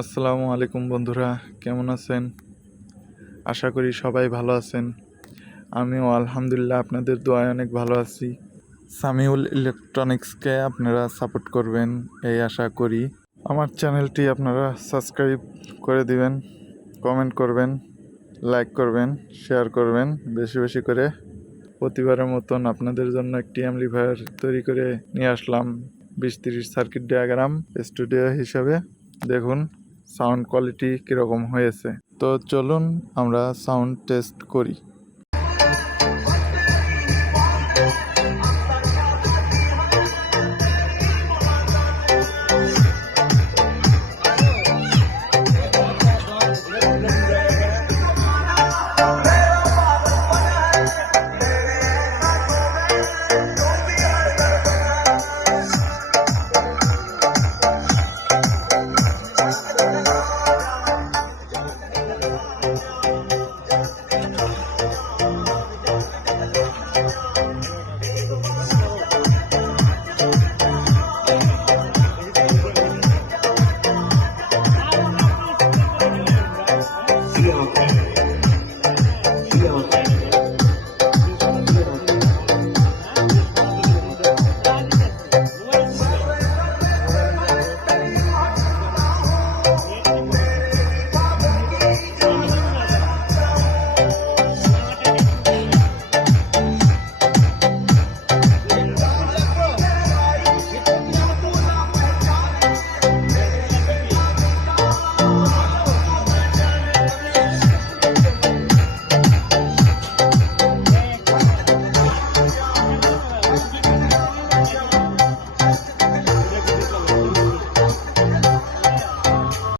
আসসালামু আলাইকুম বন্ধুরা, কেমন আছেন? আশা করি সবাই ভালো আছেন। আমিও আলহামদুলিল্লাহ আপনাদের দোয়ায় অনেক ভালো আছি। সামিউল ইলেকট্রনিক্সকে আপনারা সাপোর্ট করবেন এই আশা করি। আমার চ্যানেলটি আপনারা সাবস্ক্রাইব করে দিবেন, কমেন্ট করবেন, লাইক করবেন, শেয়ার করবেন বেশি বেশি করে। প্রতিবারের মতন আপনাদের জন্য একটি অ্যাম্পলিফায়ার তৈরি করে নিয়ে আসলাম 20-30 সার্কিট ডায়াগ্রাম স্টুডিও হিসাবে। দেখুন সাউন্ড কোয়ালিটি কীরকম হয়েছে। তো চলুন আমরা সাউন্ড টেস্ট করি।